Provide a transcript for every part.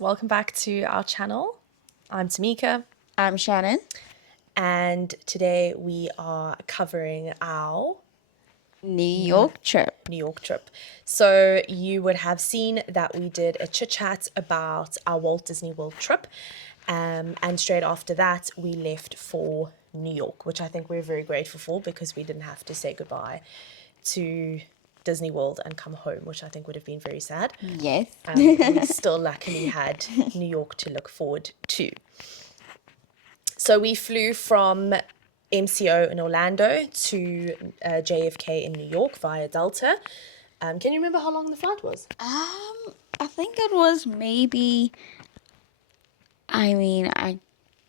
welcome back to our channel. I'm Tamika. I'm Shannon. And today we are covering our New York trip. New York trip. So you would have seen that we did a chit chat about our Walt Disney World trip. And straight after that, we left for New York, which I think we're very grateful for because we didn't have to say goodbye to Disney World and come home, which I think would have been very sad. Yes. We still luckily had New York to look forward to. So we flew from MCO in Orlando to JFK in New York via Delta. Can you remember how long the flight was? I think it was maybe, I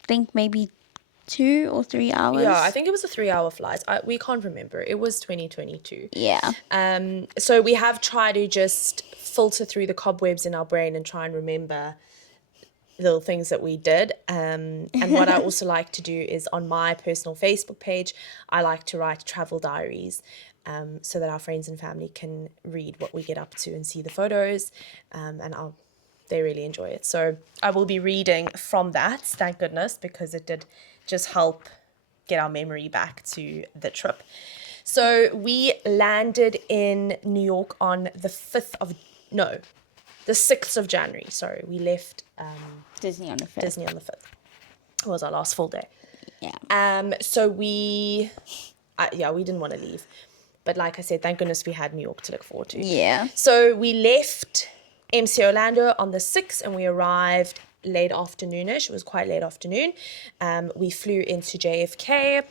think maybe 2 or 3 hours. Yeah, I think it was a 3-hour flight. We can't remember. It was 2022. Yeah. So we have tried to just filter through the cobwebs in our brain and try and remember little things that we did. And what I also like to do is on my personal Facebook page, I like to write travel diaries so that our friends and family can read what we get up to and see the photos. They really enjoy it. So I will be reading from that, thank goodness, because it did just help get our memory back to the trip. So we landed in New York on the 6th of January. Sorry, we left Disney on the 5th. Disney on the 5th. It was our last full day. Yeah. So we didn't want to leave. But like I said, thank goodness we had New York to look forward to. Yeah. So we left MC Orlando on the 6th and we arrived late afternoonish. It was quite late afternoon. We flew into JFK.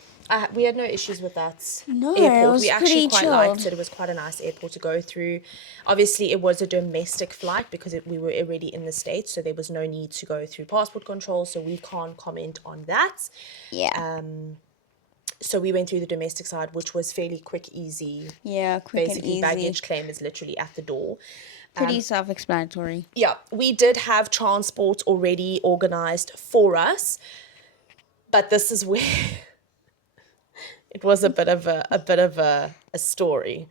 We had no issues with that No, airport. it was We actually pretty quite chilled. liked it. It was quite a nice airport to go through. Obviously, it was a domestic flight because we were already in the States, so there was no need to go through passport control, so we can't comment on that. Yeah. So we went through the domestic side, which was fairly quick, easy. Yeah, quick Basically, and easy. baggage claim is literally at the door. Pretty self-explanatory. Yeah, we did have transport already organized for us, but this is where it was a bit of a story.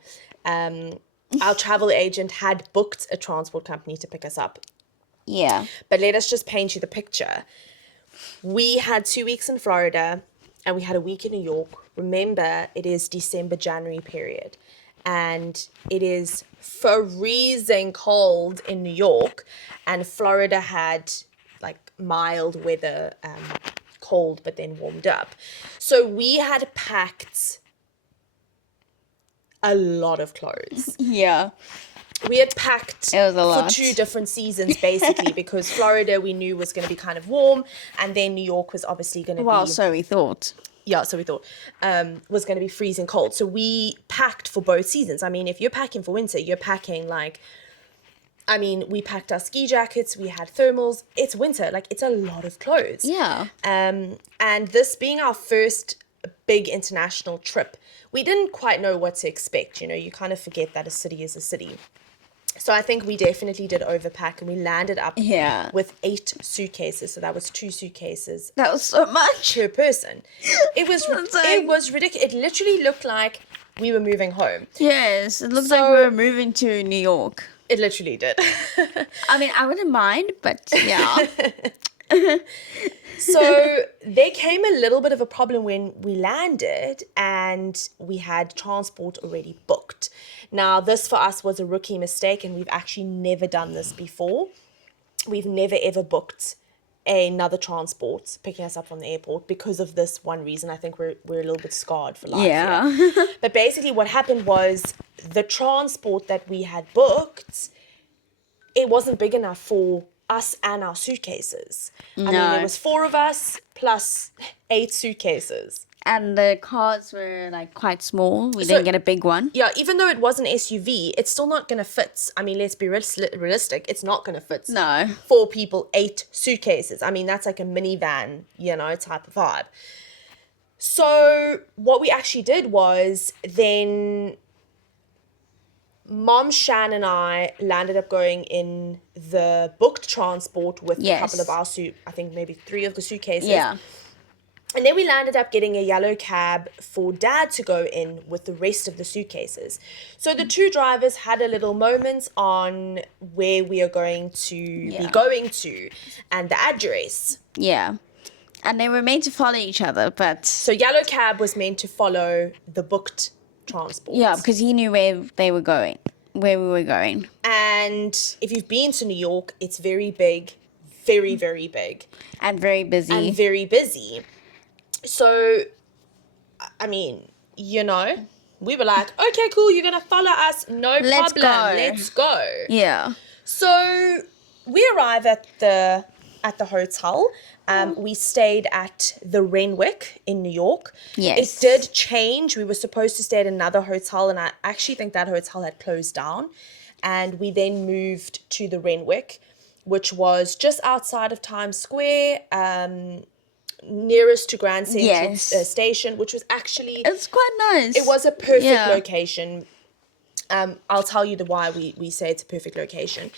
Our travel agent had booked a transport company to pick us up, Yeah. but let us just paint you the picture. We had 2 weeks in Florida and we had a week in New York. Remember, it is December, January period, and it is freezing cold in New York, and Florida had like mild weather, cold, but then warmed up. So we had packed a lot of clothes. Yeah. We had packed It was a for lot. 2 different seasons, basically, because Florida we knew was going to be kind of warm, and then New York was obviously going to Well, be... so we thought. Yeah, so we thought was going to be freezing cold. So we packed for both seasons. I mean, if you're packing for winter, you're packing we packed our ski jackets, we had thermals. It's winter, it's a lot of clothes. Yeah. And this being our first big international trip, we didn't quite know what to expect. You kind of forget that a city is a city. So I think we definitely did overpack, and we landed up with 8 suitcases. So that was 2 suitcases That was so much. per person. It was ridiculous. It literally looked like we were moving home. Yes, it looked like we were moving to New York. It literally did. I wouldn't mind, but yeah. So there came a little bit of a problem when we landed and we had transport already booked. Now, this for us was a rookie mistake, and we've actually never done this before. We've never ever booked another transport picking us up from the airport because of this one reason. I think we're a little bit scarred for life. Yeah. But basically what happened was the transport that we had booked, it wasn't big enough for us and our suitcases. I mean, there was 4 of us plus 8 suitcases. And the cars were quite small. We didn't get a big one. Yeah, even though it was an SUV, it's still not going to fit. I mean, let's be realistic. It's not going to fit. No. 4 people, 8 suitcases. I mean, that's like a minivan, type of vibe. So what we actually did was then Mom, Shan, and I landed up going in the booked transport with a couple of our I think maybe 3 of the suitcases. Yeah. And then we landed up getting a yellow cab for Dad to go in with the rest of the suitcases. So the two drivers had a little moment on where we are going to be going to and the address. Yeah. And they were made to follow each other, but... So yellow cab was meant to follow the booked transport. Yeah, because he knew where we were going. And if you've been to New York, it's very big, very, very big. And very busy. So, I mean, you know, we were like, okay, cool, you're going to follow us, no problem, let's go. Yeah. So we arrive at the hotel. We stayed at the Renwick in New York. Yes. It did change. We were supposed to stay at another hotel, and I actually think that hotel had closed down. And we then moved to the Renwick, which was just outside of Times Square, nearest to Grand Central Station, which was actually... It's quite nice. It was a perfect location. I'll tell you why we say it's a perfect location.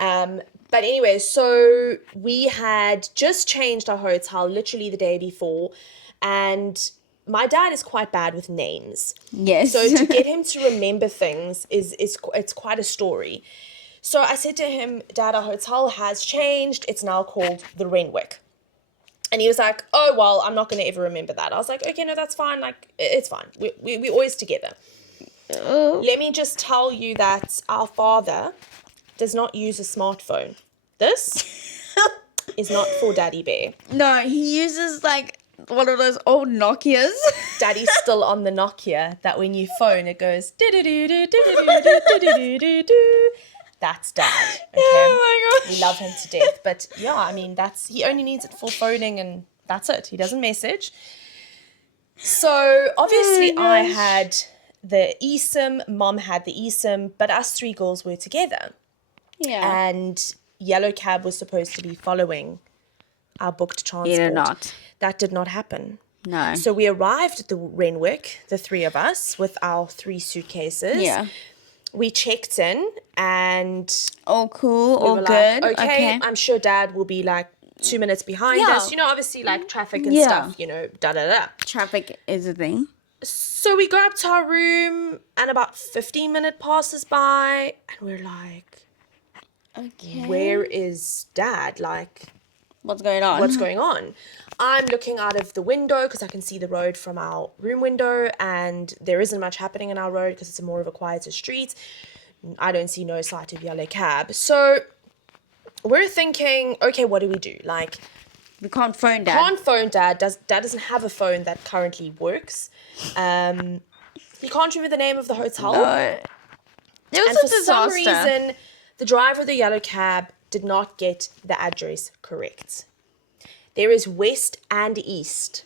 But anyway, so we had just changed our hotel literally the day before, and my dad is quite bad with names. Yes. So to get him to remember things it's quite a story. So I said to him, Dad, our hotel has changed. It's now called the Renwick. And he was like, oh, well, I'm not going to ever remember that. I was like, okay, no, that's fine. Like, it's fine. We're always together. Let me just tell you that our father does not use a smartphone. This is not for Daddy Bear. No, he uses like one of those old Nokias. Daddy's still on the Nokia that when you phone, it goes... That's Dad, okay? Oh my gosh. We love him to death. But yeah, I mean, he only needs it for phoning and that's it. He doesn't message. So obviously I had the eSIM, Mom had the eSIM, but us three girls were together. Yeah. And yellow cab was supposed to be following our booked transport. Did not. That did not happen. No. So we arrived at the Renwick, the three of us, with our 3 suitcases. Yeah. We checked in and... all cool, we all were good. Like, okay, I'm sure Dad will be like 2 minutes behind us. You know, obviously like traffic and stuff, you know, da-da-da. Traffic is a thing. So we go up to our room and about 15 minutes passes by and we're like, okay, where is Dad? Like... what's going on? I'm looking out of the window because I can see the road from our room window and there isn't much happening in our road because it's more of a quieter street. I don't see no sight of yellow cab. So we're thinking, okay, what do we do? Like, we can't phone Dad. Dad doesn't have a phone that currently works. He can't remember the name of the hotel. No. It was and a for disaster. some reason, the driver of the yellow cab did not get the address correct. There is west and east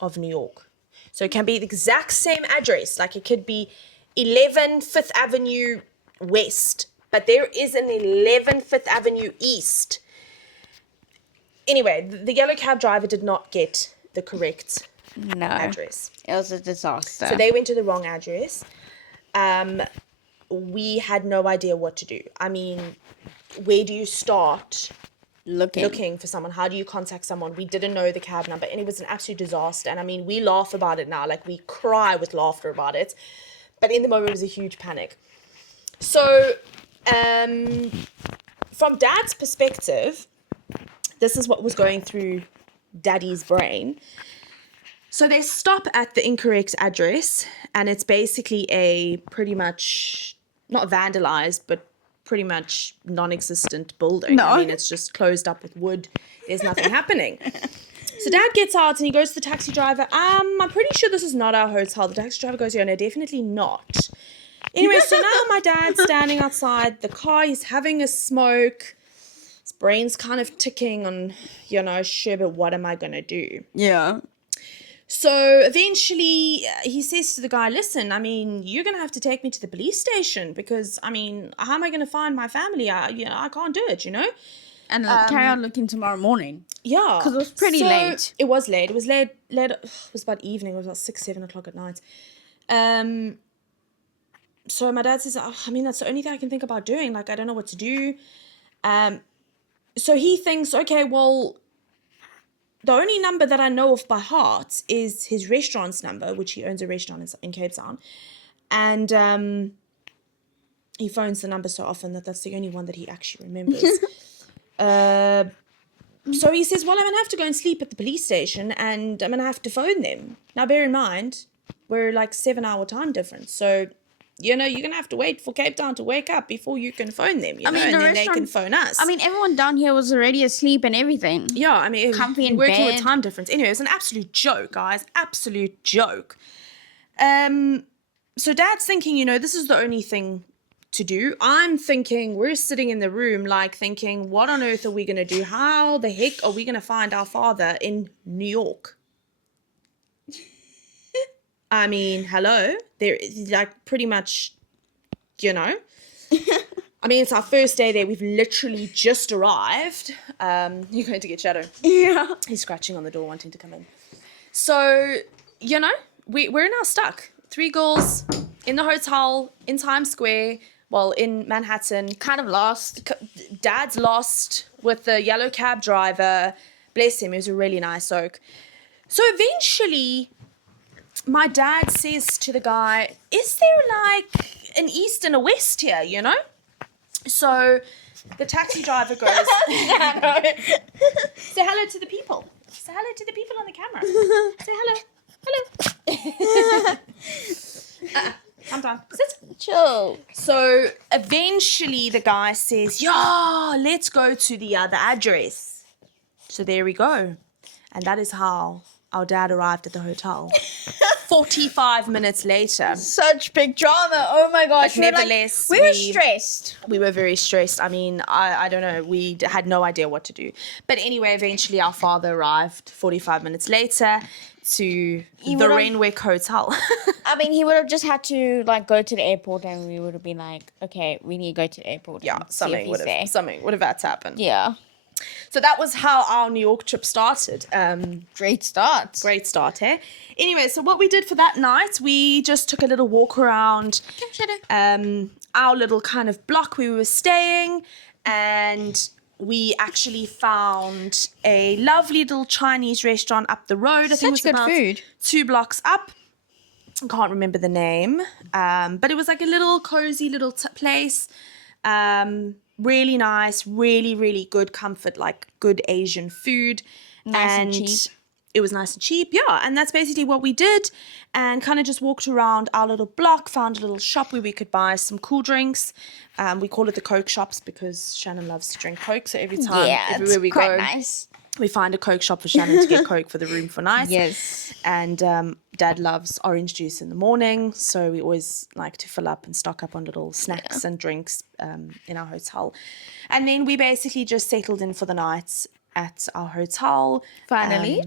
of New York. So it can be the exact same address. Like it could be 11 Fifth Avenue West, but there is an 11 Fifth Avenue East. Anyway, the yellow cab driver did not get the correct address. It was a disaster. So they went to the wrong address. We had no idea what to do. I mean, where do you start looking for someone? How do you contact someone? We didn't know the cab number and it was an absolute disaster. And I mean, we laugh about it now, like we cry with laughter about it. But in the moment, it was a huge panic. So from Dad's perspective, this is what was going through Daddy's brain. So they stop at the incorrect address and it's basically a pretty much, not vandalized, but pretty much non-existent building. No. I mean, it's just closed up with wood. There's nothing happening. So Dad gets out and he goes to the taxi driver. I'm pretty sure this is not our hotel. The taxi driver goes, yeah, no, definitely not. Anyway, so now my dad's standing outside the car. He's having a smoke. His brain's kind of ticking on, you know, sure, but what am I going to do? Yeah. So eventually he says to the guy, listen, I mean, you're going to have to take me to the police station because, I mean, how am I going to find my family? I can't do it, you know? And carry on looking tomorrow morning. Yeah. Because it was pretty late. It was late. It was late. It was about evening. It was about 6, 7 o'clock at night. So my dad says, I mean, that's the only thing I can think about doing. Like, I don't know what to do. So he thinks, okay, well, the only number that I know of by heart is his restaurant's number, which he owns a restaurant in Cape Town. And he phones the number so often that's the only one that he actually remembers. So he says, well, I'm going to have to go and sleep at the police station and I'm going to have to phone them. Now, bear in mind, we're like 7-hour time difference. So, you're going to have to wait for Cape Town to wake up before you can phone them, and then they can phone us. I mean, everyone down here was already asleep and everything. Yeah, I mean, comfy in working bed. with time difference. Anyway, it was an absolute joke, guys. Absolute joke. So Dad's thinking, this is the only thing to do. I'm thinking, we're sitting in the room, like thinking, what on earth are we going to do? How the heck are we going to find our father in New York? I mean, hello? There, like, pretty much, I mean, it's our first day there. We've literally just arrived. You're going to get Shadow. Yeah. He's scratching on the door, wanting to come in. So, we're now stuck. 3 girls in the hotel in Times Square, well, in Manhattan. Kind of lost. Dad's lost with the yellow cab driver. Bless him, he was a really nice oak. So eventually, my dad says to the guy, is there like an east and a west here, So the taxi driver goes, say hello to the people. Say hello to the people on the camera. Say hello. Hello. Calm down. Sit. Chill. So eventually the guy says, yeah, let's go to the other address. So there we go. And that is how our dad arrived at the hotel. 45 minutes later. Such big drama. Oh my gosh. But nevertheless, we were stressed. We were very stressed. I mean, I don't know. We had no idea what to do. But anyway, eventually our father arrived 45 minutes later to the Renwick Hotel. I mean, he would have just had to like go to the airport and we would have been like, okay, we need to go to the airport. Yeah, and see if he's there. something would have had to happen. Yeah. So that was how our New York trip started. Great start. Great start, eh? Anyway, so what we did for that night, we just took a little walk around our little kind of block we were staying, and we actually found a lovely little Chinese restaurant up the road. I think it was good about food. 2 blocks up. I can't remember the name, but it was like a little cozy little place. Really nice, really, really good comfort, like good Asian food. Nice and cheap. It was nice and cheap, yeah. And that's basically what we did, and kind of just walked around our little block, found a little shop where we could buy some cool drinks. We call it the Coke shops because Shannon loves to drink Coke. So everywhere we go, nice. we find a Coke shop for Shannon to get Coke for the room for nice. Yes. And Dad loves orange juice in the morning, so we always like to fill up and stock up on little snacks and drinks in our hotel. And then we basically just settled in for the night at our hotel. Finally.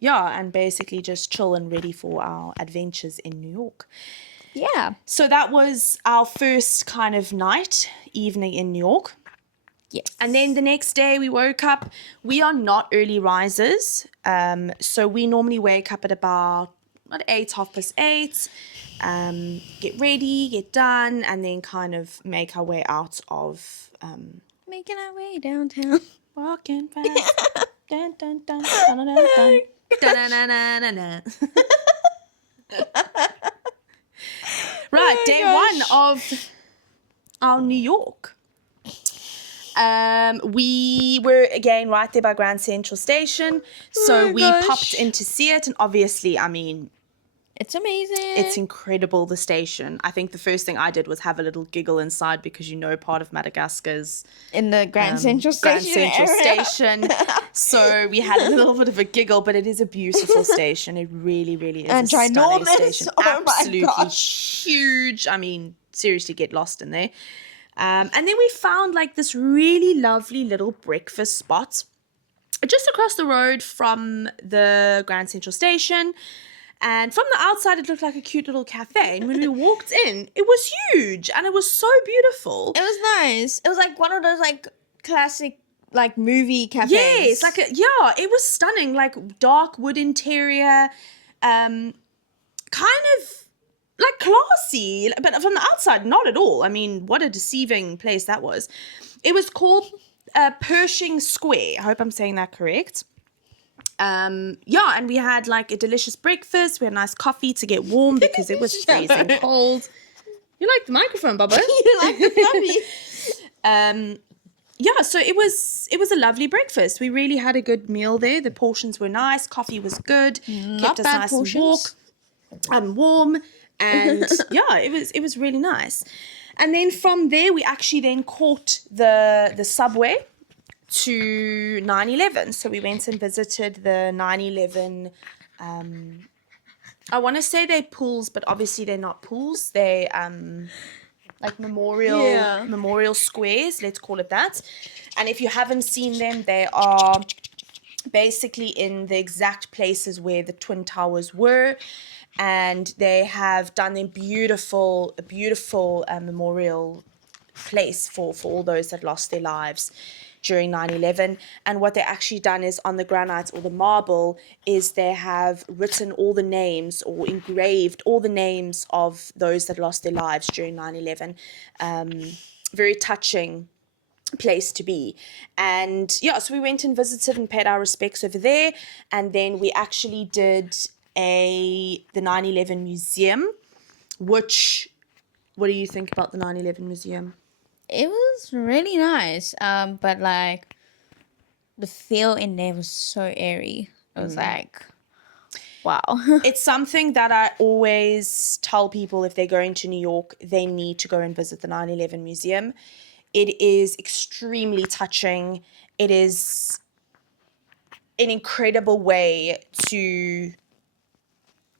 Yeah, and basically just chill and ready for our adventures in New York. Yeah. So that was our first kind of evening in New York. Yes. And then the next day we woke up. We are not early risers. So we normally wake up at about 8, 8:30. Get ready, get done, and then kind of make our way out of... Making our way downtown. Walking fast. Dun, dun, dun, dun, dun, dun, dun. Dun, dun, dun, dun, dun. Right, day one of our New York. We were again right there by Grand Central Station, so we popped in to see it, and obviously, I mean, it's amazing. it's incredible, the station. I think the first thing I did was have a little giggle inside because part of Madagascar's in the Grand Central Station. So we had a little bit of a giggle, but it is a beautiful station. It really, really is and a stunning ginormous. station. Oh Absolutely my gosh. huge. I mean, seriously, get lost in there. And then we found like this really lovely little breakfast spot just across the road from the Grand Central Station. And from the outside, it looked like a cute little cafe. And when we walked in, it was huge and it was so beautiful. It was nice. It was like one of those like classic like movie cafes. Yes, it was stunning. Like dark wood interior, kind of like classy, but from the outside, not at all. I mean, what a deceiving place that was. It was called Pershing Square. I hope I'm saying that correct. And we had like a delicious breakfast. We had nice coffee to get warm because it was freezing cold. You like the microphone, Bubba? You like the coffee? So it was a lovely breakfast. We really had a good meal there. The portions were nice. Coffee was good. Kept us bad nice portions. and warm. And it was really nice. And then from there, we actually then caught the subway to 9/11. So we went and visited the 9/11. I want to say they're pools, but obviously they're not pools. They like memorial squares, let's call it that. And if you haven't seen them, they are basically in the exact places where the Twin Towers were, and they have done a beautiful memorial place for all those that lost their lives during 9/11. And what they actually done is on the granite or the marble is they have written all the names or engraved all the names of those that lost their lives during 9/11. Very touching place to be. And so we went and visited and paid our respects over there, and then we actually did the 9/11 museum. Which, what do you think about the 9/11 museum? It was really nice. But like the feel in there was so airy. It was like, wow. It's something that I always tell people if they're going to New York, they need to go and visit the 9/11 museum. It is extremely touching. It is an incredible way to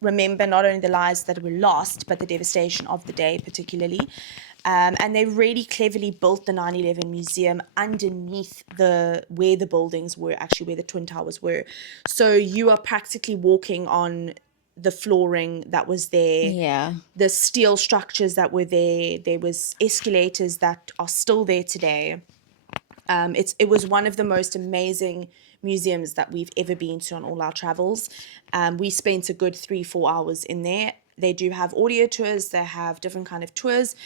remember not only the lives that were lost, but the devastation of the day particularly. And they really cleverly built the 9/11 museum underneath where the buildings were, actually where the Twin Towers were. So you are practically walking on the flooring that was there. Yeah. The steel structures that were there. There was escalators that are still there today. It was one of the most amazing museums that we've ever been to on all our travels. We spent a good 3-4 hours in there. They do have audio tours. They have different kind of tours.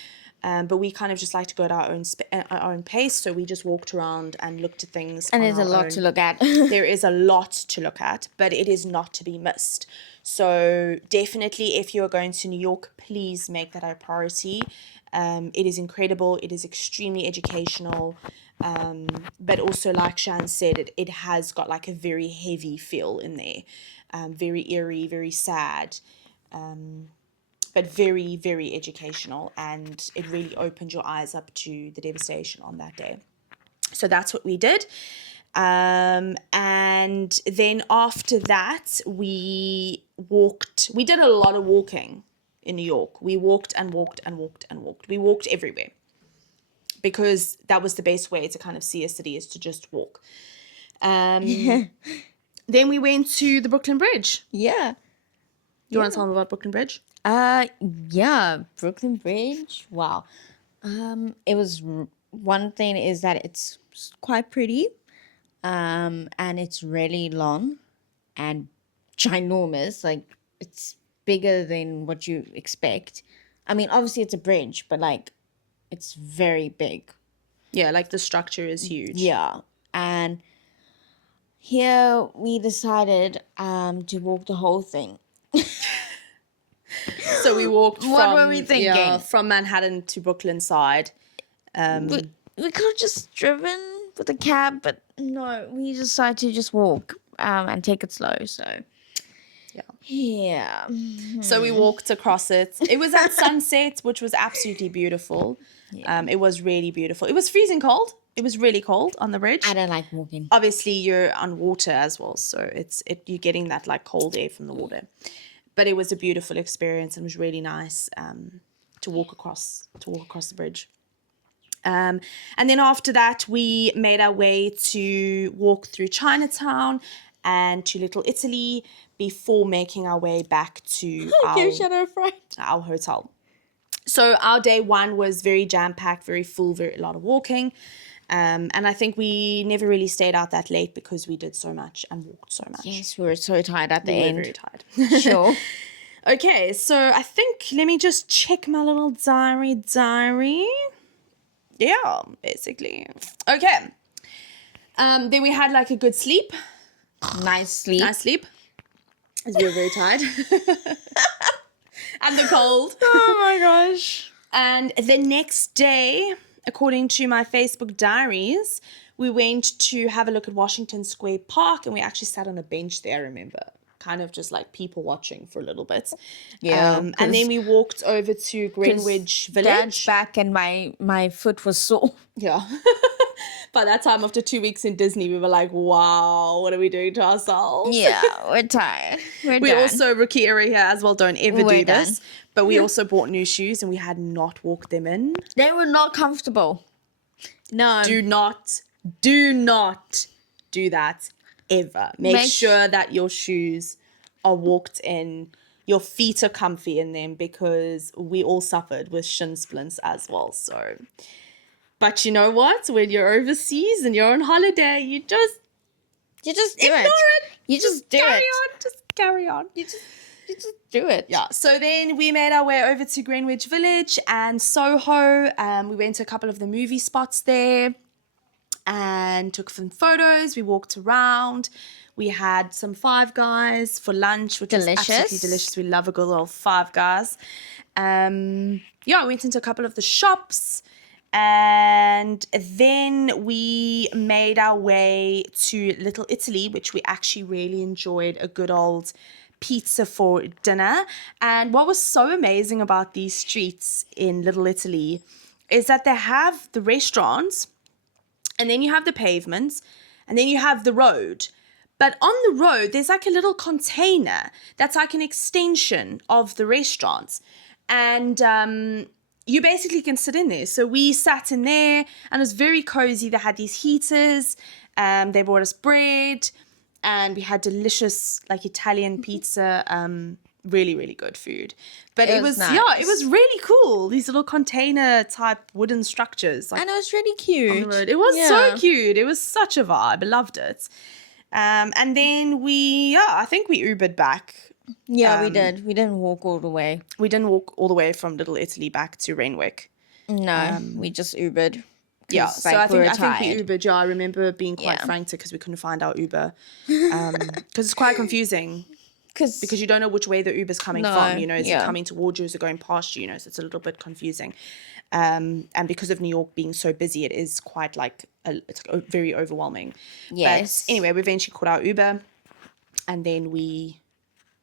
But we kind of just like to go at our own pace. So we just walked around and looked at things. And there's a lot to look at. There is a lot to look at, but it is not to be missed. So definitely, if you are going to New York, please make that a priority. It is incredible. It is extremely educational. But also, like Shan said, it has got like a very heavy feel in there. Very eerie, very sad. But very, very educational, and it really opened your eyes up to the devastation on that day. So that's what we did. And then after that, we did a lot of walking in New York. We walked and walked and walked and walked. We walked everywhere because that was the best way to kind of see a city, is to just walk. Then we went to the Brooklyn Bridge. Yeah. You want to tell them about Brooklyn Bridge? Yeah, Brooklyn Bridge. Wow. It was one thing is that it's quite pretty, and it's really long and ginormous. Like it's bigger than what you expect. I mean, obviously it's a bridge, but like it's very big. Yeah, like the structure is huge. Yeah, and here we decided to walk the whole thing. So we walked What were we thinking? From Manhattan to Brooklyn side. We could have just driven with a cab, but no, we decided to just walk and take it slow. So yeah. So we walked across it. It was at sunset, which was absolutely beautiful. Yeah. It was really beautiful. It was freezing cold. It was really cold on the bridge. I don't like walking. Obviously, you're on water as well, so you're getting that like cold air from the water. But it was a beautiful experience and was really nice to walk across the bridge. And then after that, we made our way to walk through Chinatown and to Little Italy before making our way back to our hotel. So our day one was very jam-packed, very full, a lot of walking. And I think we never really stayed out that late because we did so much and walked so much. Yes, we were so tired at the end. We were very tired. Sure. Okay, so I think, let me just check my little diary. Yeah, basically. Okay. Then we had like a good sleep. Nice sleep. Nice sleep. As we were very tired. And the cold. Oh my gosh. And the next day, according to my Facebook diaries, we went to have a look at Washington Square Park, and we actually sat on a bench there, I remember. Kind of just like people watching for a little bit. Yeah, and then we walked over to Greenwich Village. Dad's back and my foot was sore. Yeah. By that time, after 2 weeks in Disney, we were like, wow, what are we doing to ourselves? Yeah, we're tired. We're We done. also, rookie area here as well, don't ever We're do this. done. But we also bought new shoes and we had not walked them in. They were not comfortable. No. Do not do that ever. Make sure that your shoes are walked in. Your feet are comfy in them, because we all suffered with shin splints as well. So, but you know what? When you're overseas and you're on holiday, you just You just do ignore it. it. You just do carry it. on. Just carry on. You just do it. Yeah, so then we made our way over to Greenwich Village and Soho. We went to a couple of the movie spots there and took some photos. We walked around. We had some Five Guys for lunch, which was absolutely delicious. We love a good old Five Guys. I went into a couple of the shops, and then we made our way to Little Italy, which we actually really enjoyed a good old pizza for dinner. And what was so amazing about these streets in Little Italy is that they have the restaurants, and then you have the pavements, and then you have the road. But on the road, there's like a little container that's like an extension of the restaurants. And you basically can sit in there. So we sat in there, and it was very cozy. They had these heaters. They brought us bread, and we had delicious like Italian pizza. Really, really good food. But it was nice. it was really cool. These little container type wooden structures. Like, And it was really cute. on the road. It was so cute. It was such a vibe. I loved it. And then I think we Ubered back. Yeah, we did. We didn't walk all the way. We didn't walk all the way from Little Italy back to Renwick. No, we just Ubered. Yeah, 'Cause, so like, I think we tired. Ubered. Yeah, I remember being quite Yeah. frantic because we couldn't find our Uber. Because it's quite confusing. Because you don't know which way the Uber's coming from, you know, is it coming towards you, is it going past you, you know, so it's a little bit confusing. And because of New York being so busy, it is quite like, it's very overwhelming. Yes. But anyway, we eventually caught our Uber, and then we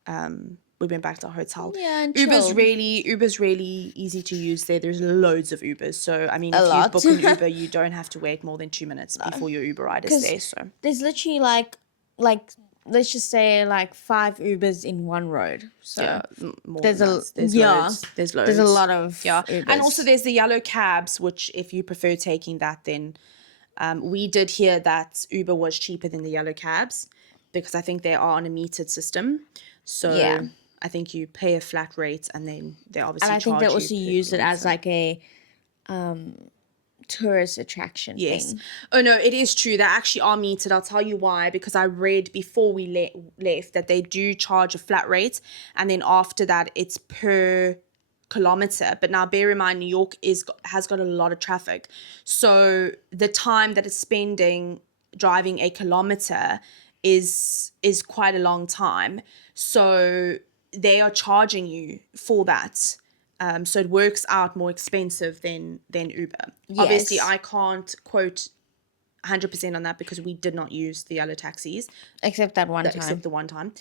went back to our hotel. Yeah, and Uber's chilled. really easy to use there. There's loads of Ubers. So, I mean, if lot. you book an Uber, you don't have to wait more than 2 minutes before your Uber ride is there. So There's literally like let's just say like 5 Ubers in one road. So more there's than a that. There's yeah. loads. There's loads. There's a lot of Ubers. And also there's the yellow cabs, which if you prefer taking that, then we did hear that Uber was cheaper than the yellow cabs, because I think they are on a metered system. So Yeah. I think you pay a flat rate, and then they obviously and I think they charge also you per use it as kilometer. like a tourist attraction Yes. thing. Oh, no, it is true. They actually are metered. I'll tell you why. Because I read before we left that they do charge a flat rate, and then after that, it's per kilometer. But now bear in mind, New York has got a lot of traffic. So the time that it's spending driving a kilometer is quite a long time. So they are charging you for that. So it works out more expensive than Uber. Obviously, Yes. I can't quote 100% on that because we did not use the yellow taxis, Except that one time. except the one time,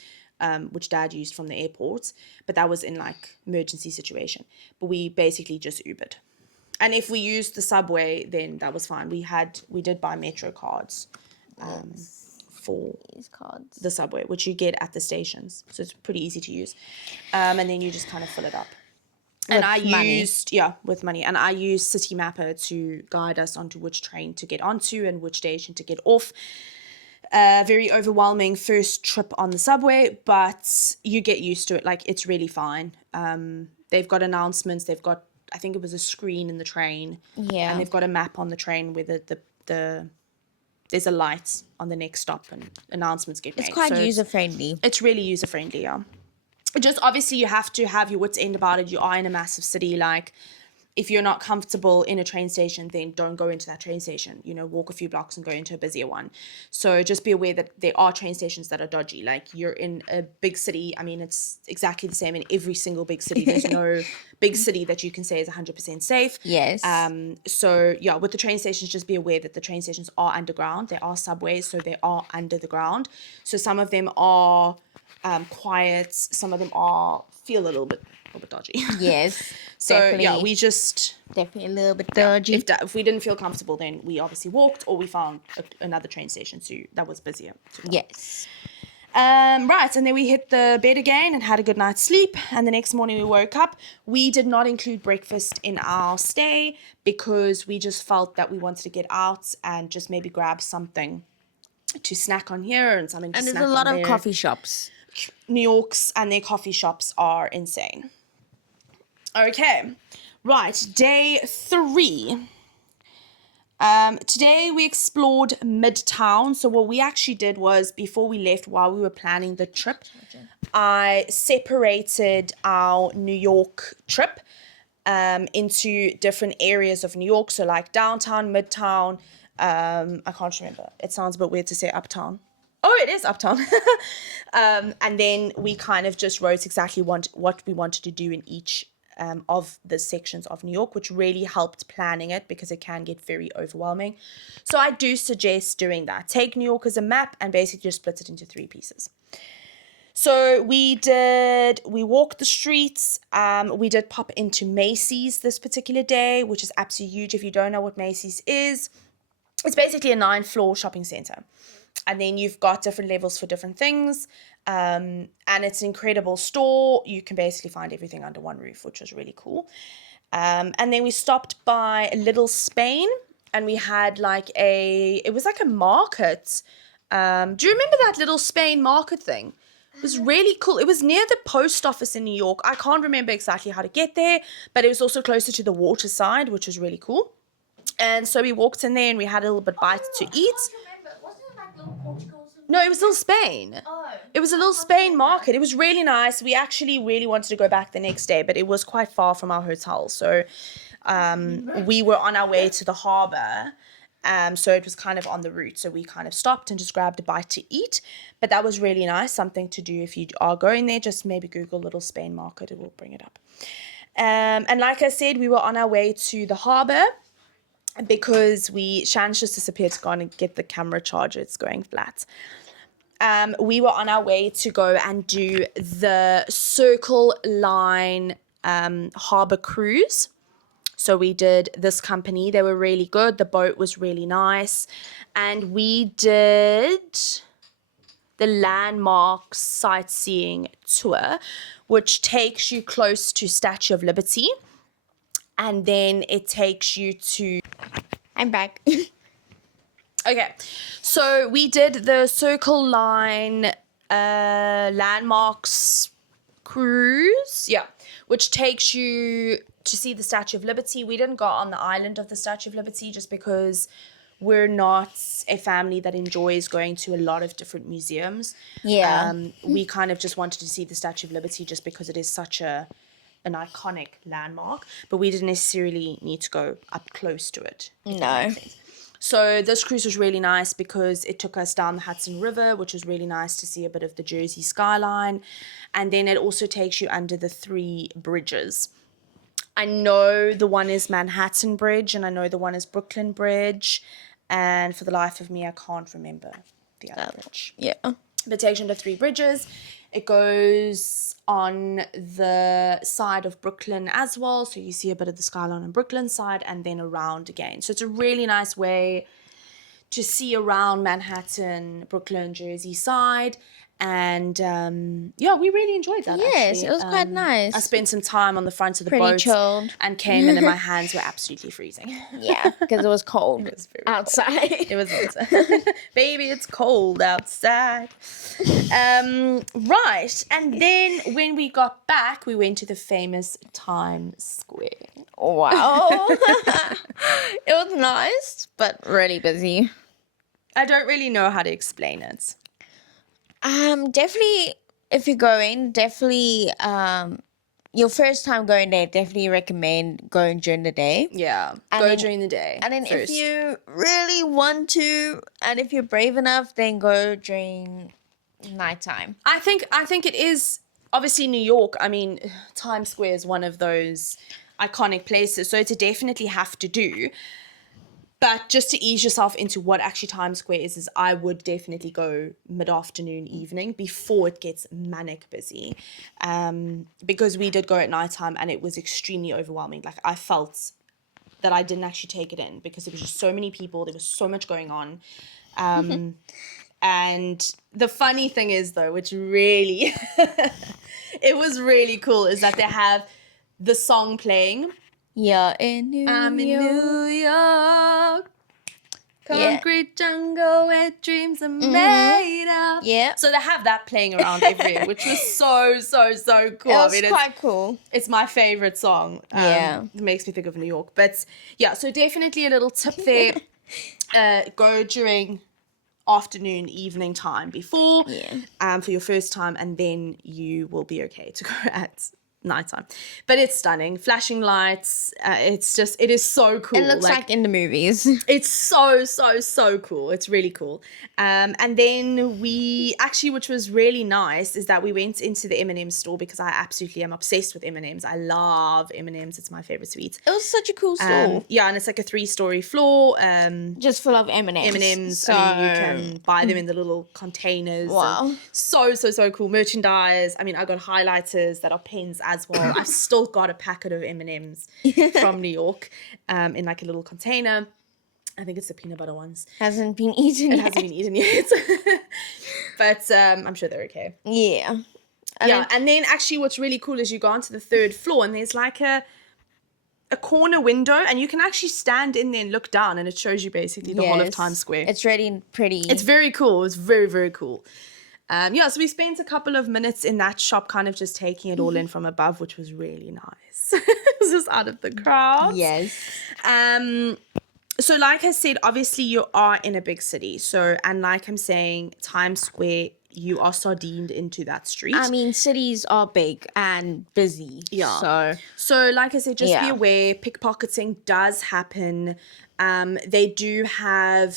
which Dad used from the airport. But that was in like emergency situation. But we basically just Ubered. And if we used the subway, then that was fine. We did buy Metro cards for These cards. the subway, which you get at the stations. So it's pretty easy to use. And then you just kind of fill it up. And I money. used, with money. And I used City Mapper to guide us onto which train to get onto and which station to get off. Very overwhelming first trip on the subway, but you get used to it. Like, it's really fine. They've got announcements. They've got, I think it was a screen in the train. Yeah. And they've got a map on the train where there's a light on the next stop and announcements get made. It's quite So user friendly. it's really user friendly, yeah. Just obviously you have to have your wits end about it. You are in a massive city. Like, if you're not comfortable in a train station, then don't go into that train station. Walk a few blocks and go into a busier one. So just be aware that there are train stations that are dodgy. Like, you're in a big city. I mean, it's exactly the same in every single big city. There's no big city that you can say is 100% safe. Yes. So yeah, with the train stations, just be aware that the train stations are underground. There are subways, so they are under the ground. So some of them are quiet. Some of them feel a little bit dodgy. Yes. So definitely, yeah, we just definitely a little bit dodgy. if we didn't feel comfortable, then we obviously walked, or we found another train station that was busier. Yes. Right, and then we hit the bed again and had a good night's sleep. And the next morning we woke up. We did not include breakfast in our stay because we just felt that we wanted to get out and just maybe grab something to snack on here and something to snack on there. And there's a lot of coffee shops. New York's and their coffee shops are insane. Okay, right, day 3. Today we explored Midtown. So what we actually did was, before we left, while we were planning the trip, I separated our New York trip into different areas of New York. So like downtown, Midtown, I can't remember. It sounds a bit weird to say uptown. Oh, it is uptown. And then we kind of just wrote exactly what we wanted to do in each of the sections of New York, which really helped planning it because it can get very overwhelming. So I do suggest doing that. Take New York as a map and basically just split it into 3 pieces. So we walked the streets. We did pop into Macy's this particular day, which is absolutely huge. If you don't know what Macy's is, it's basically a 9-floor shopping center. And then you've got different levels for different things. And it's an incredible store. You can basically find everything under one roof, which was really cool. And then we stopped by Little Spain, and we had it was like a market. Do you remember that Little Spain market thing? It was really cool. It was near the post office in New York. I can't remember exactly how to get there, but it was also closer to the water side, which was really cool. And so we walked in there and we had a little bit bite to eat. No, it was Little Spain. Oh. It was a Little Spain market. It was really nice. We actually really wanted to go back the next day, but it was quite far from our hotel. So we were on our way to the harbour. So it was kind of on the route. So we kind of stopped and just grabbed a bite to eat. But that was really nice. Something to do if you are going there. Just maybe Google Little Spain market. It will bring it up. And like I said, we were on our way to the harbour because Shan's just disappeared to go on and get the camera charger. It's going flat. We were on our way to go and do the Circle Line harbour cruise. So we did this company. They were really good. The boat was really nice. And we did the landmark sightseeing tour, which takes you close to Statue of Liberty. And then it takes you to... I'm back. Okay, so we did the Circle Line landmarks cruise, which takes you to see the Statue of Liberty. We didn't go on the island of the Statue of Liberty just because we're not a family that enjoys going to a lot of different museums. Yeah. We kind of just wanted to see the Statue of Liberty just because it is such an iconic landmark, but we didn't necessarily need to go up close to it. No. So this cruise was really nice because it took us down the Hudson River, which was really nice to see a bit of the Jersey skyline. And then it also takes you under the 3 bridges. I know the one is Manhattan Bridge and I know the one is Brooklyn Bridge. And for the life of me, I can't remember the other bridge. Yeah. But it takes you under 3 bridges. It goes on the side of Brooklyn as well. So you see a bit of the skyline on Brooklyn side and then around again. So it's a really nice way to see around Manhattan, Brooklyn, Jersey side. And we really enjoyed that. Yes, actually. it was quite nice. I spent some time on the front of the Pretty boat chilled. and came in and my hands were absolutely freezing. Yeah, because it was cold It was very outside. It was outside. Baby, it's cold outside. Right. And then when we got back, we went to the famous Times Square. Wow. It was nice, but really busy. I don't really know how to explain it. Definitely, if you're going, definitely your first time going there, definitely recommend going during the day. Yeah, And go then- during the day. And then first. if you really want to, and if you're brave enough, then go during nighttime. I think it is obviously New York. I mean, Times Square is one of those iconic places, so it's a definitely have to do. But just to ease yourself into what actually Times Square is I would definitely go mid-afternoon, evening before it gets manic busy, because we did go at nighttime and it was extremely overwhelming. Like I felt that I didn't actually take it in because there was just so many people. There was so much going on. And the funny thing is though, which really, it was really cool, is that they have the song playing. Yeah, in New I'm in York. New York. Yeah. Concrete jungle where dreams are made of. Yeah. So they have that playing around everywhere, which was so cool. It was I mean, quite cool. it's my favorite song. Yeah. It makes me think of New York. But yeah, so definitely a little tip there. Go during afternoon, evening time before for your first time, and then you will be okay to go at nighttime. But it's stunning. Flashing lights. It is so cool. It looks like in the movies. It's so cool. It's really cool. And then we actually, which was really nice, is that we went into the M&M store because I absolutely am obsessed with M&Ms. I love M&Ms. It's my favorite sweet. It was such a cool store. Yeah, and it's like a 3-story floor. Just full of M&Ms. M&Ms. So, I mean, you can buy them in the little containers. Wow. So cool. Merchandise. I mean, I got highlighters that are pens as well. I've still got a packet of M&Ms from New York in like a little container. I think it's the peanut butter ones. hasn't been eaten It yet. hasn't been eaten yet. But I'm sure they're okay. Yeah. And then actually what's really cool is you go onto the 3rd floor and there's like a corner window and you can actually stand in there and look down and it shows you basically the whole of Times Square. It's really pretty. It's very cool. It's very cool. So we spent a couple of minutes in that shop kind of just taking it all in from above, which was really nice. It was just out of the crowd. Yes. So like I said, obviously you are in a big city. So, and like I'm saying, Times Square, you are sardined into that street. I mean, cities are big and busy. Yeah. So like I said, just be aware, pickpocketing does happen. They do have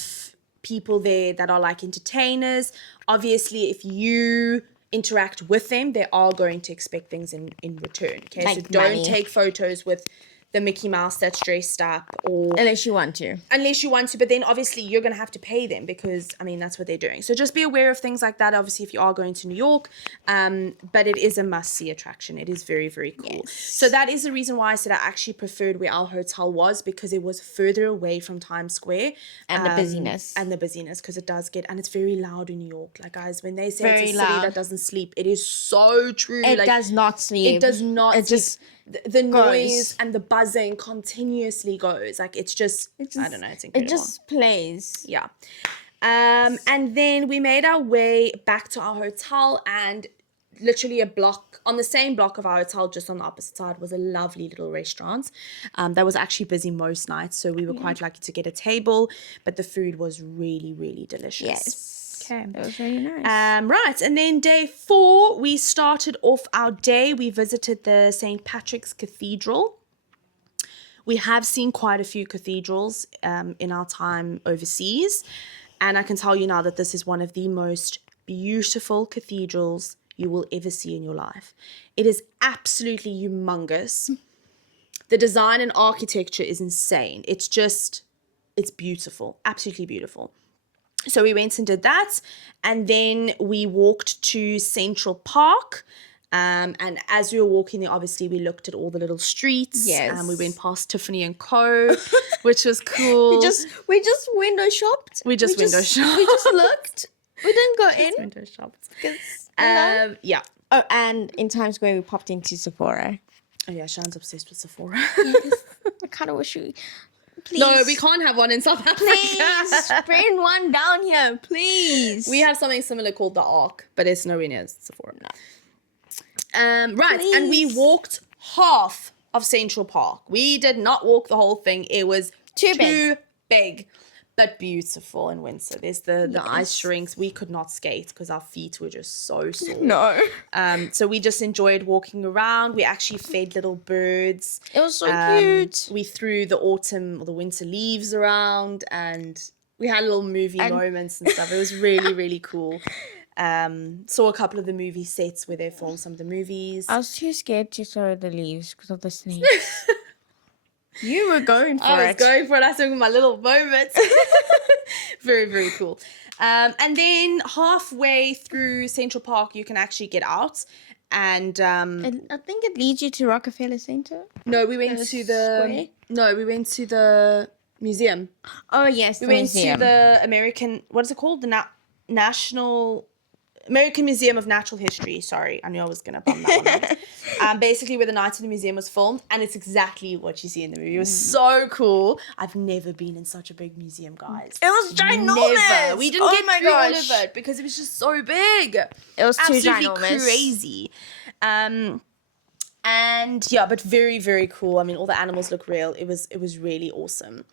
people there that are like entertainers. Obviously, if you interact with them, they are going to expect things in return. Okay, Like so don't money. take photos with the Mickey Mouse that's dressed up, or Unless you want to. but then obviously you're going to have to pay them because I mean that's what they're doing. So just be aware of things like that, obviously, if you are going to New York, but it is a must-see attraction. It is very cool. Yes. So that is the reason why I said I actually preferred where our hotel was, because it was further away from Times Square And the busyness. because it does get, and it's very loud in New York. Like guys, when they say Very it's a city loud. that doesn't sleep, it is so true. It Like, does not sleep. it does not It sleep. just The goes. noise and the buzzing continuously goes. Like it's just I don't know, it's incredible. It just plays. Yeah. And then we made our way back to our hotel, and literally a block, on the same block of our hotel, just on the opposite side, was a lovely little restaurant that was actually busy most nights. So we were quite lucky to get a table, but the food was really delicious. Yes. Okay. It was really nice. Right, and then day 4, we started off our day. We visited the St. Patrick's Cathedral. We have seen quite a few cathedrals in our time overseas, and I can tell you now that this is one of the most beautiful cathedrals you will ever see in your life. It is absolutely humongous. The design and architecture is insane. It's beautiful, absolutely beautiful. So we went and did that, and then we walked to Central Park. And as we were walking there, obviously we looked at all the little streets. Yes. We went past Tiffany and Co, which was cool. We just window shopped. We just window shopped. We just looked. We didn't go in. window shopped. 'Cause, Yeah. Oh, and in Times Square we popped into Sephora. Oh yeah, Shan's obsessed with Sephora. I kind of wish we. Please. No, we can't have one in South Africa. Please bring one down here, please. We have something similar called the Ark, but it's nowhere near Sephora. No. Right, and we Please. walked half of Central Park. We did not walk the whole thing. It was Too big. big. but beautiful in winter. There's the ice Yes. rinks. We could not skate because our feet were just so sore. No. So we just enjoyed walking around. We actually fed little birds. It was so cute. We threw the autumn or the winter leaves around, and we had little movie moments and stuff. It was really, really cool. Saw a couple of the movie sets where they filmed some of the movies. I was too scared to throw the leaves because of the snakes. You were going for it. I was going for it. I was doing my little moments. Very, very cool. And then halfway through Central Park, you can actually get out. And And I think it leads you to Rockefeller Center. no, we went The to square? we went to the museum. Oh yes, We went to the American, what is it called? The National American Museum of Natural History. Sorry, I knew I was going to bum that one out. Basically where the Night of the Museum was filmed, and it's exactly what you see in the movie. It was so cool. I've never been in such a big museum, guys. It was ginormous. Never. We didn't get through all gosh. of it because it was just so big. It was too Absolutely ginormous. crazy. And yeah, but very, very cool. I mean, all the animals look real. It was really awesome.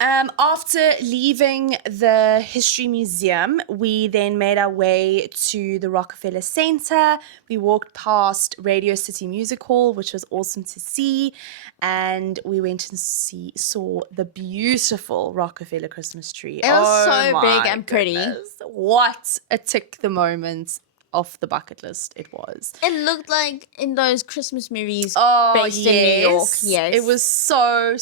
After leaving the History Museum, we then made our way to the Rockefeller Center. We walked past Radio City Music Hall, which was awesome to see. And we went and saw the beautiful Rockefeller Christmas tree. It was so my big and pretty. goodness. What a tick the moment off the bucket list it was. It looked like in those Christmas movies yes. based in New York. Yes. It was so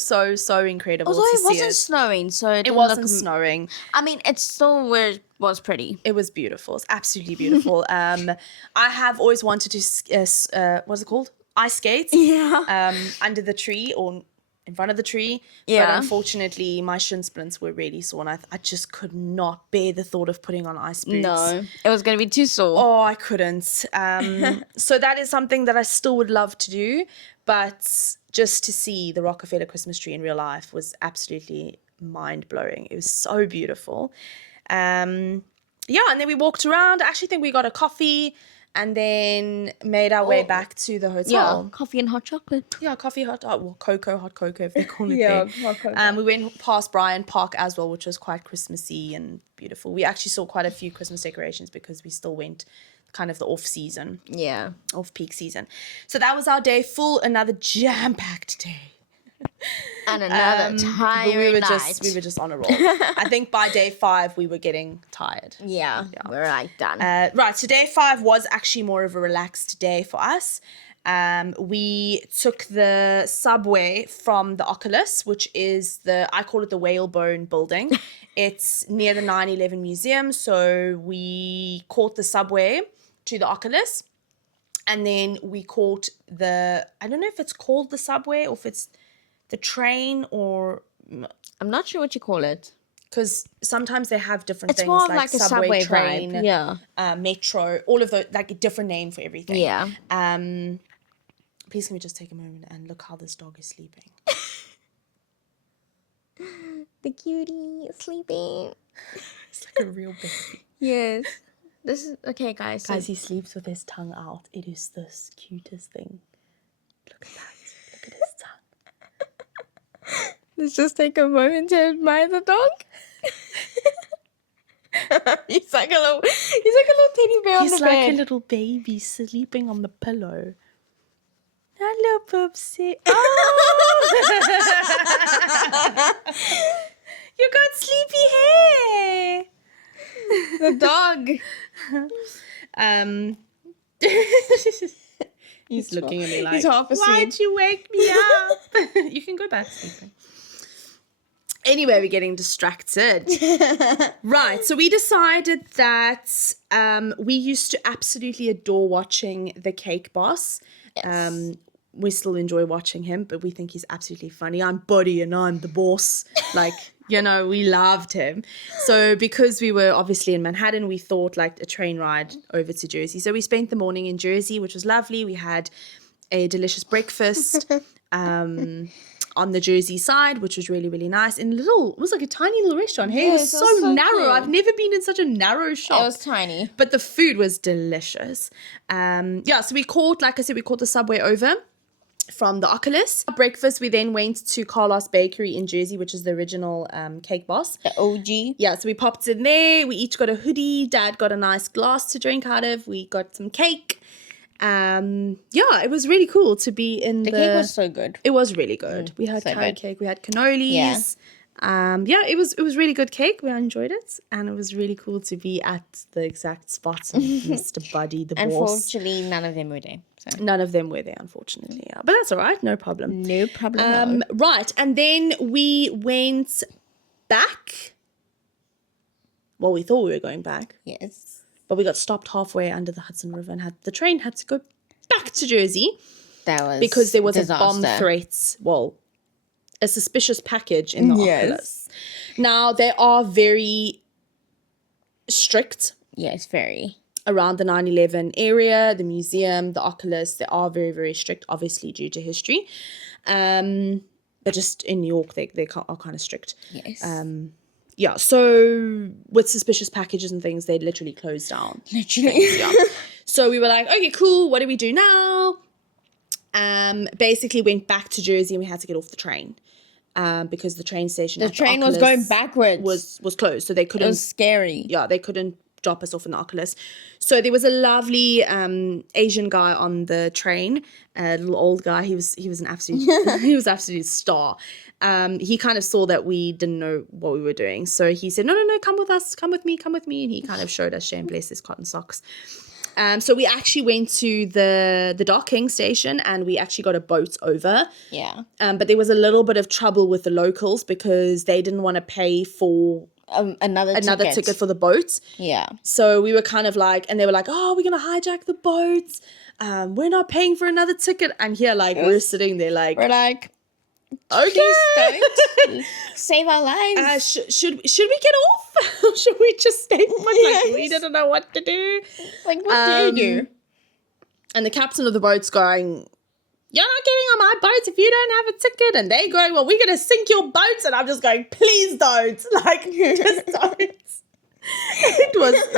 incredible Although to it see wasn't snowing, so it It didn't wasn't look, snowing. I mean, it still was pretty. It was beautiful. It's absolutely beautiful. I have always wanted to, what's it called? Ice skate. Yeah. Under the tree or in front of the tree. But Yeah. unfortunately, my shin splints were really sore, and I just could not bear the thought of putting on ice boots. No, it was going to be too sore. Oh, I couldn't. So that is something that I still would love to do, but just to see the Rockefeller Christmas tree in real life was absolutely mind-blowing. It was so beautiful. Yeah, and then we walked around. I actually think we got a coffee and then made our way back to the hotel. Yeah, coffee and hot chocolate. Yeah, coffee, hot cocoa if they call it Yeah, there. hot cocoa. We went past Bryant Park as well, which was quite Christmassy and beautiful. We actually saw quite a few Christmas decorations because we still went kind of the off-season, Yeah. off-peak season. So that was our day, another jam-packed day. And another But tiring night. we were just on a roll. I think by day 5 we were getting tired. Yeah, we're like done. Right, so day 5 was actually more of a relaxed day for us. We took the subway from the Oculus, which is I call it the Whalebone building. It's near the 9/11 museum. So we caught the subway to the Oculus, and then we caught I don't know if it's called the subway or if it's the train, or I'm not sure what you call it. because sometimes they have different It's things more of like like a subway train, vibe. Yeah. metro, all of those, like a different name for everything. Yeah. Please can we just take a moment and look how this dog is sleeping? The cutie is sleeping. It's like a real baby. Yes. This is okay, guys. So Guys, he sleeps with his tongue out. It is the cutest thing. Look at that. Look at his tongue. let's just take a moment to admire the dog. he's like a little teddy bear on He's the like bed. a little baby sleeping on the pillow. Hello, Poopsie. Oh! You got sleepy hair. The dog. He's looking at me like, he's half asleep. why'd you wake me up? You can go back sleeping. Anyway, we're getting distracted. Right, so we decided that we used to absolutely adore watching The Cake Boss. Yes. We still enjoy watching him, but we think he's absolutely funny. I'm Buddy and I'm the boss. Like, you know, we loved him. So because we were obviously in Manhattan, we thought like a train ride over to Jersey. So we spent the morning in Jersey, which was lovely. We had a delicious breakfast on the Jersey side, which was really, really nice. And it was like a tiny little restaurant. Hey, it was Yes, it so was so narrow. cute. I've never been in such a narrow shop. It was tiny. But the food was delicious. So we caught the subway over. from the Oculus. Breakfast, we then went to Carlos Bakery in Jersey, which is the original Cake Boss. The OG. Yeah, so we popped in there. We each got a hoodie. Dad got a nice glass to drink out of. We got some cake. It was really cool to be in The cake was so good. It was really good. We had so carrot good. cake. We had cannolis. It was really good cake. We enjoyed it, and it was really cool to be at the exact spot of Mr. Buddy, the boss. Unfortunately, none of them were there. So. None of them were there, unfortunately. Yeah. But that's all right. No problem. No problem. Right. And then we went back. Well, we thought we were going back. Yes. But we got stopped halfway under the Hudson River and the train had to go back to Jersey. That was because there was disaster. a bomb threat. Well, a suspicious package in the Oculus. Now, they are very strict. Yes, very. Around the 9/11 area, the museum, the Oculus, they are very, very strict, obviously due to history. But just in New York, they are kind of strict. Yes. So with suspicious packages and things, they literally closed down. Literally. So we were like, okay, cool. What do we do now? Basically went back to Jersey and we had to get off the train. Because the train station The train was going backwards. Was closed. So they couldn't. It was scary. Yeah, they couldn't drop us off in the Oculus. So there was a lovely Asian guy on the train, a little old guy. He was an absolute he was absolutely a star. He kind of saw that we didn't know what we were doing. So he said, no, come with us, come with me. And he kind of showed us Shan bless his cotton socks. So we actually went to the docking station and we actually got a boat over. Yeah. But there was a little bit of trouble with the locals because they didn't want to pay for another ticket for the boat. Yeah. So we were kind of like, and they were like, oh, we're going to hijack the boat. We're not paying for another ticket. And here, like, we're sitting there like. We're like, okay. Please don't. Save our lives. Should we get off? Or should we just stay put? Like, we didn't know what to do. Like, what do you do? And the captain of the boat's going, you're not getting on my boat if you don't have a ticket. And they're going, well, we're going to sink your boats. And I'm just going, please don't. Like, just don't. It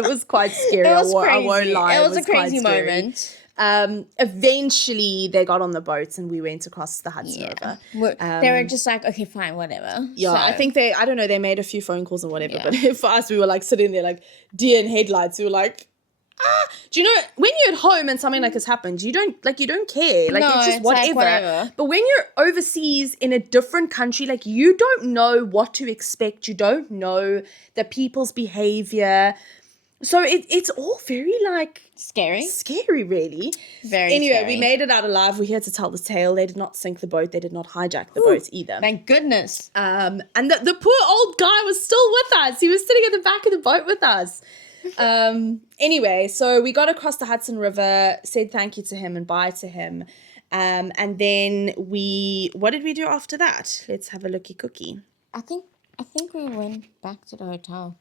was quite scary. It was crazy. I won't lie. It was a crazy moment. Eventually they got on the boat and we went across the Hudson River. They were just like, okay, fine, whatever. Yeah, so. I think I don't know, they made a few phone calls or whatever. Yeah. But for us, we were like sitting there like deer in headlights. We were like, do you know, when you're at home and something like this happens, you don't care. Like, it's just whatever. Like whatever. But when you're overseas in a different country, like, you don't know what to expect. You don't know the people's behavior. So it's all very, like... Scary, really. Very Anyway, scary. we made it out alive. We're here to tell the tale. They did not sink the boat. They did not hijack the boat either. Thank goodness. And the poor old guy was still with us. He was sitting at the back of the boat with us. Anyway, so we got across the Hudson River, said thank you to him and bye to him. And then what did we do after that? Let's have a looky cookie. I think we went back to the hotel.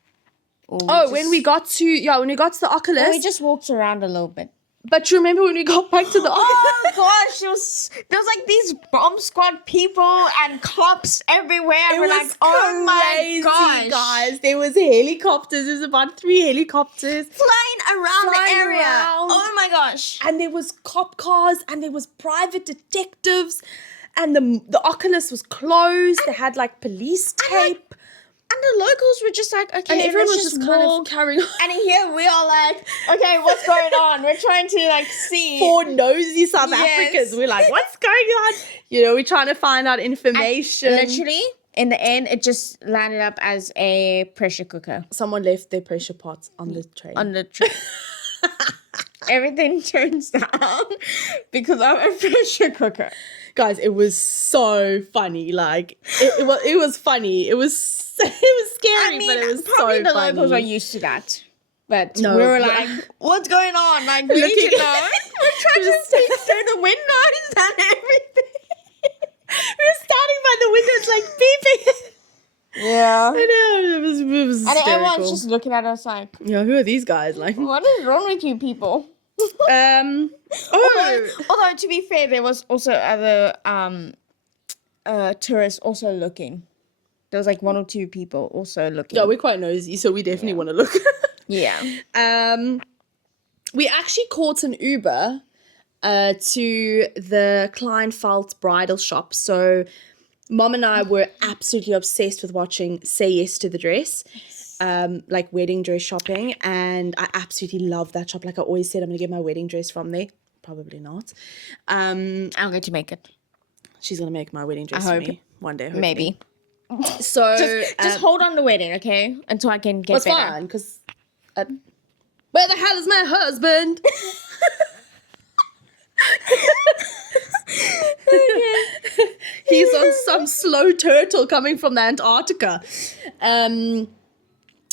When we got to the Oculus. Well, we just walked around a little bit. But you remember when we got back to the Oculus? Oh gosh, there was like these bomb squad people and cops everywhere. And we're like, oh my gosh, guys! There was helicopters. There was about 3 helicopters flying around the area. Oh my gosh! And there was cop cars and there was private detectives, and the Oculus was closed. They had like police tape. And the locals were just like, okay, and everyone was just kind of carrying on. And here we are like, okay, what's going on? We're trying to like see. 4 nosy South Africans. We're like, what's going on? We're trying to find out information. And literally, in the end, it just landed up as a pressure cooker. Someone left their pressure pot on the train. Everything turns down because of a pressure cooker. Guys, it was so funny. Like, it was funny. It was scary, but it was probably so the funny. locals are used to that. But we were like, what's going on? Like, we need to know. We're trying to see through the windows and everything. We were standing by the windows, like, beeping. Yeah. I know. It was hysterical. And everyone's just looking at us like, who are these guys? Like, what is wrong with you people? Although, to be fair, there was also other tourists also looking. There was like 1 or 2 people also looking. Yeah, we're quite nosy, so we definitely want to look. Yeah. We actually caught an Uber to the Kleinfeld bridal shop. So Mom and I were absolutely obsessed with watching Say Yes to the Dress, like wedding dress shopping, and I absolutely love that shop. Like I always said, I'm gonna get my wedding dress from there. Probably not. I'm going to make it. She's gonna make my wedding dress I for hope. me one day. Hopefully. Maybe. So Just hold on the wedding, okay? Until I can get it's better. fine because where the hell is my husband? He's on some slow turtle coming from the Antarctica.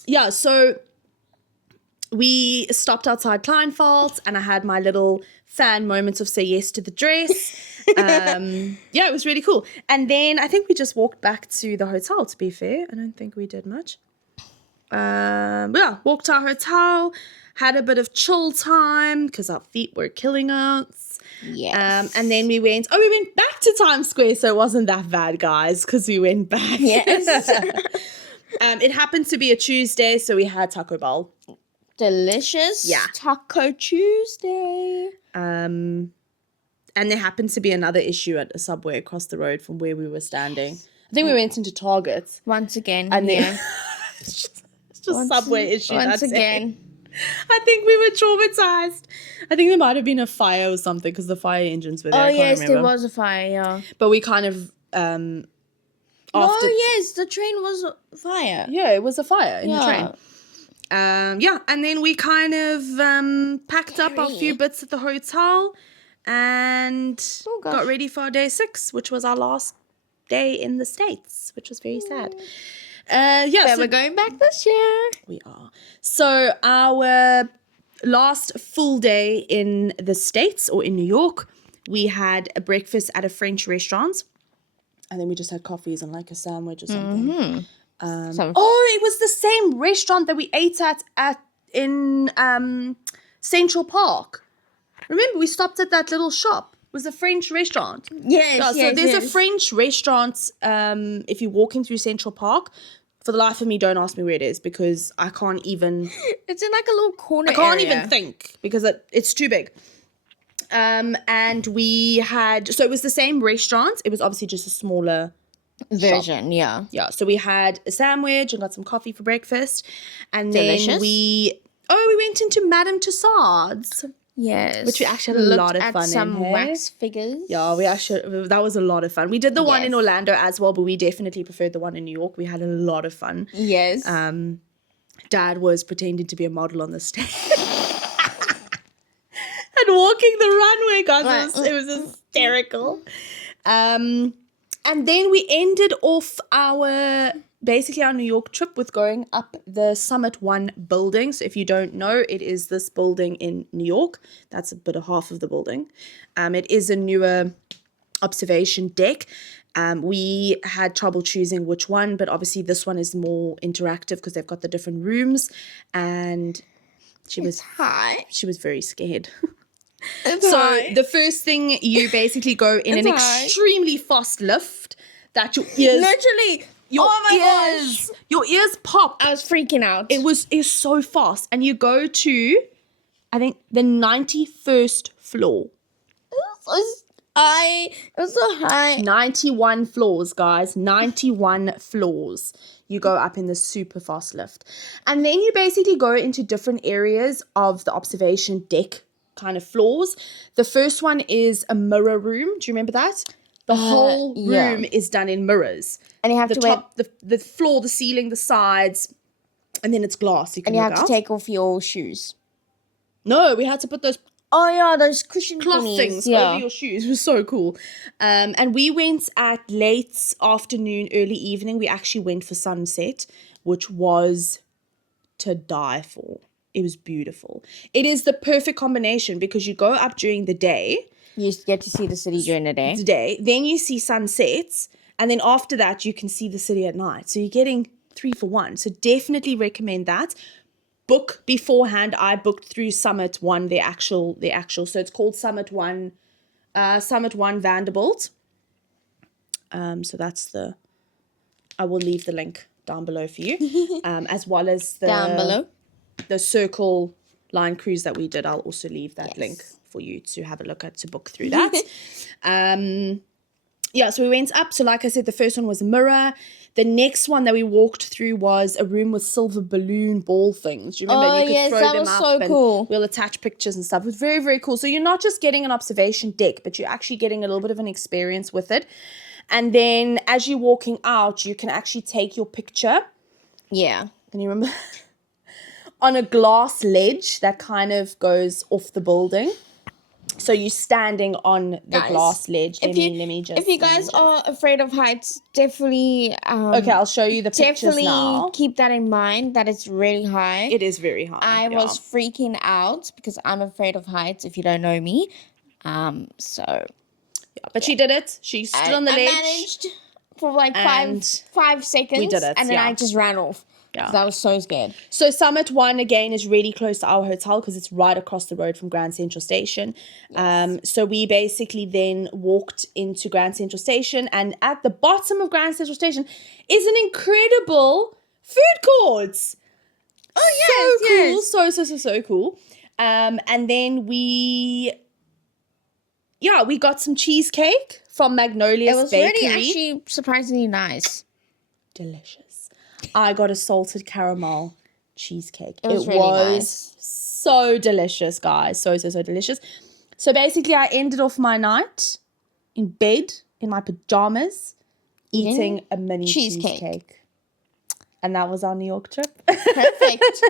Yeah, so we stopped outside Kleinfeld's and I had my little fan moments of Say Yes to the Dress. Yeah, it was really cool. And then I think we just walked back to the hotel, to be fair. I don't think we did much. Yeah, walked to our hotel, had a bit of chill time because our feet were killing us. Yes. And then we went back to Times Square, so it wasn't that bad, guys, because we went back. Yes. It happened to be a Tuesday, so we had Taco Bell. Delicious. Yeah. Taco Tuesday. And there happened to be another issue at a Subway across the road from where we were standing. I think we went into Target. Once again. And then yeah. it's just Subway issues. Once I'd say. again. I think we were traumatized. I think there might have been a fire or something because the fire engines were there. Oh, I can't yes, remember. there was a fire, yeah. But we kind of after. Oh, yes, the train was fire. Yeah, it was a fire in the Yeah. train. Yeah, and then we kind of packed up our few bits at the hotel and gosh. got ready for our day 6, which was our last day in the States, which was very sad. Yeah, But so we're going back this year. we are. So our last full day in the States or in New York, we had a breakfast at a French restaurant. And then we just had coffees and like a sandwich or something. It was the same restaurant that we ate at in Central Park. Remember, we stopped at that little shop. It was a French restaurant. Yes, So there's a French restaurant if you're walking through Central Park. For the life of me, don't ask me where it is because I can't even... It's in like a little corner I can't area. even think because it's too big. And we had... So it was the same restaurant. It was obviously just a smaller... version, yeah. Yeah, so we had a sandwich and got some coffee for breakfast. And Delicious. then we went into Madame Tussauds. Yes. Which we actually had a lot of fun in, some hey? wax figures. Yeah, that was a lot of fun. We did the one in Yes. Orlando as well, but we definitely preferred the one in New York. We had a lot of fun. Yes. Dad was pretending to be a model on the stage. And walking the runway, guys. It was hysterical. And then we ended off our New York trip with going up the Summit 1 building. So if you don't know, it is this building in New York. That's a bit of half of the building. It is a newer observation deck. We had trouble choosing which one, but obviously this one is more interactive because they've got the different rooms. And she was very scared. So the first thing, you basically go in an extremely fast lift that your ears... Literally. Your Oh my ears, your ears pop. I was freaking out. It was so fast, and you go to, I think, the 91st floor. It was so high. 91 floors, guys. 91 floors. You go up in the super fast lift, and then you basically go into different areas of the observation deck kind of floors. The first one is a mirror room. Do you remember that? The whole room is done in mirrors. And you have The to top, the floor, the ceiling, the sides, and then it's glass. You can and you look have to out. take off your shoes. No, we had to put those Oh yeah, those cushion cloth thingies. things Yeah. over your shoes. It was so cool. And we went at late afternoon, early evening. We actually went for sunset, which was to die for. It was beautiful. It is the perfect combination because you go up during the day, You get to see the city during the day. then you see sunsets, and then after that you can see the city at night. So you're getting 3 for 1. So definitely recommend that. Book beforehand. I booked through Summit 1, the actual. So it's called Summit 1 Vanderbilt. So that's I will leave the link down below for you. As well as Down below. the Circle Line cruise that we did. I'll also leave that link for you to have a look at, to book through that. Yeah, so we went up. So like I said, the first one was a mirror. The next one that we walked through was a room with silver balloon ball things. Do you remember? Oh, You could yes, throw that them was up so and cool. we'll attach pictures and stuff. It was very, very cool. So you're not just getting an observation deck, but you're actually getting a little bit of an experience with it. And then as you're walking out, you can actually take your picture. Yeah. Can you remember? On a glass ledge that kind of goes off the building. So you're standing on the Guys, glass ledge. Let me just. If you guys are afraid of heights, definitely Okay, I'll show you the pictures definitely now. keep that in mind, that it's really high. It is very high. I was freaking out because I'm afraid of heights, if you don't know me. So Yeah, but she did it. She stood on the I ledge. managed for like and 5 seconds. we did it, and then yeah. I just ran off. Yeah. 'Cause I was so scared. So Summit 1 again is really close to our hotel because it's right across the road from Grand Central Station. So we basically then walked into Grand Central Station, and at the bottom of Grand Central Station is an incredible food court. Oh, So yes, cool. So cool. And then we got some cheesecake from Magnolia's It was Bakery. really actually surprisingly nice. Delicious. I got a salted caramel cheesecake. It was really nice. So delicious, guys. So delicious. So basically, I ended off my night in bed in my pajamas eating a mini cheesecake. And that was our New York trip. Perfect.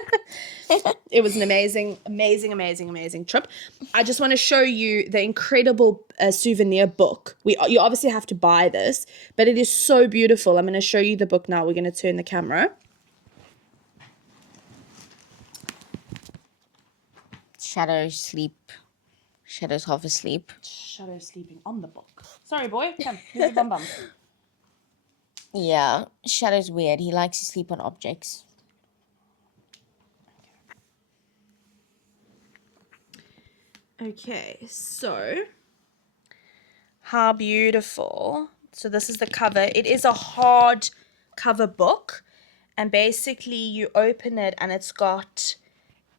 It was an amazing trip. I just want to show you the incredible souvenir book. You obviously have to buy this, but it is so beautiful. I'm going to show you the book now. We're going to turn the camera. Shadows half asleep. Shadow sleeping on the book. Sorry, boy. Come, move your bum bum. Yeah, Shadow's weird. He likes to sleep on objects. Okay, so how beautiful. So this is the cover. It is a hard cover book, and basically you open it and it's got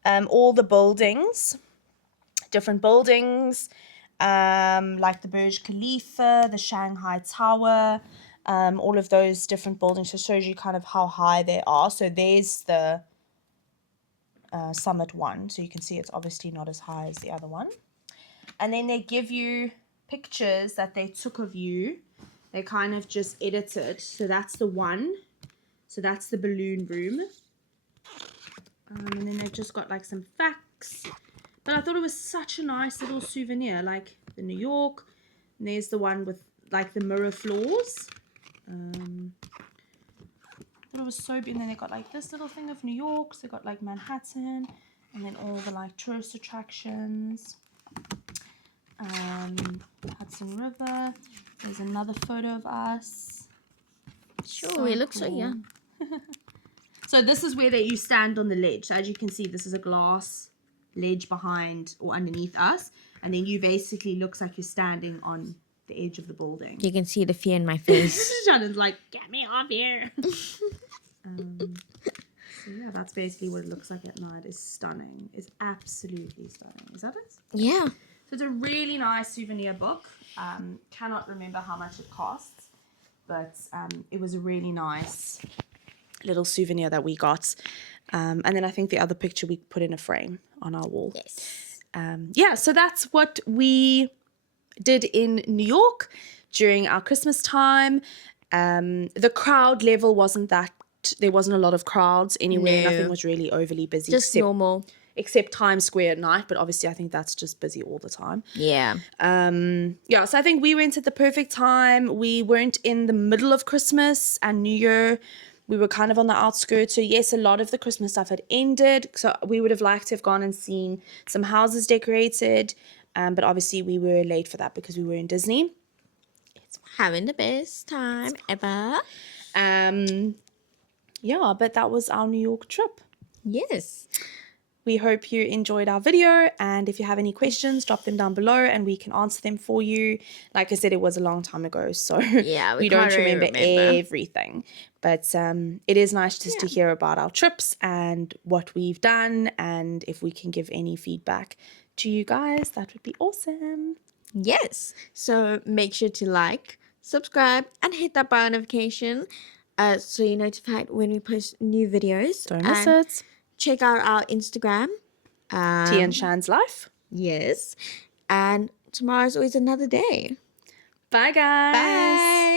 all the buildings, different buildings, like the Burj Khalifa, the Shanghai Tower, all of those different buildings. So it shows you kind of how high they are. So there's the Summit 1. So you can see it's obviously not as high as the other one. And then they give you pictures that they took of you. They kind of just edited. So that's the one. So that's the balloon room. And then they've just got like some facts. But I thought it was such a nice little souvenir, like the New York. And there's the one with like the mirror floors. But it was so big. And then they got like this little thing of New York. So they got like Manhattan, and then all the like tourist attractions. Hudson River. There's another photo of us. Sure, it looks so young. So this is where you stand on the ledge. So as you can see, this is a glass ledge behind or underneath us, and then you basically looks like you're standing on the edge of the building. You can see the fear in my face. Shannon's like, get me off here. So yeah, that's basically what it looks like at night. It's stunning. It's absolutely stunning. Is that it? Yeah. So it's a really nice souvenir book. Cannot remember how much it costs, but it was a really nice little souvenir that we got. And then I think the other picture we put in a frame on our wall. Yes. Yeah, so that's what we did in New York during our Christmas time. The crowd level wasn't that, there wasn't a lot of crowds anywhere. No. Nothing was really overly busy. Just normal. Except Times Square at night, but obviously I think that's just busy all the time. Yeah. Yeah, so I think we went at the perfect time. We weren't in the middle of Christmas and New Year. We were kind of on the outskirts. So yes, a lot of the Christmas stuff had ended. So we would have liked to have gone and seen some houses decorated. But obviously we were late for that because we were in Disney. Having the best time ever. Yeah, but that was our New York trip. Yes. We hope you enjoyed our video, and if you have any questions, drop them down below and we can answer them for you. Like I said, it was a long time ago, so Yeah, we don't remember everything. But it is nice just to hear about our trips and what we've done, and if we can give any feedback to you guys, that would be awesome. Yes. So make sure to like, subscribe, and hit that bell notification so you're notified when we post new videos. Don't miss and it. check out our Instagram. Tea and Shan's life. Yes. And tomorrow's always another day. Bye, guys. Bye.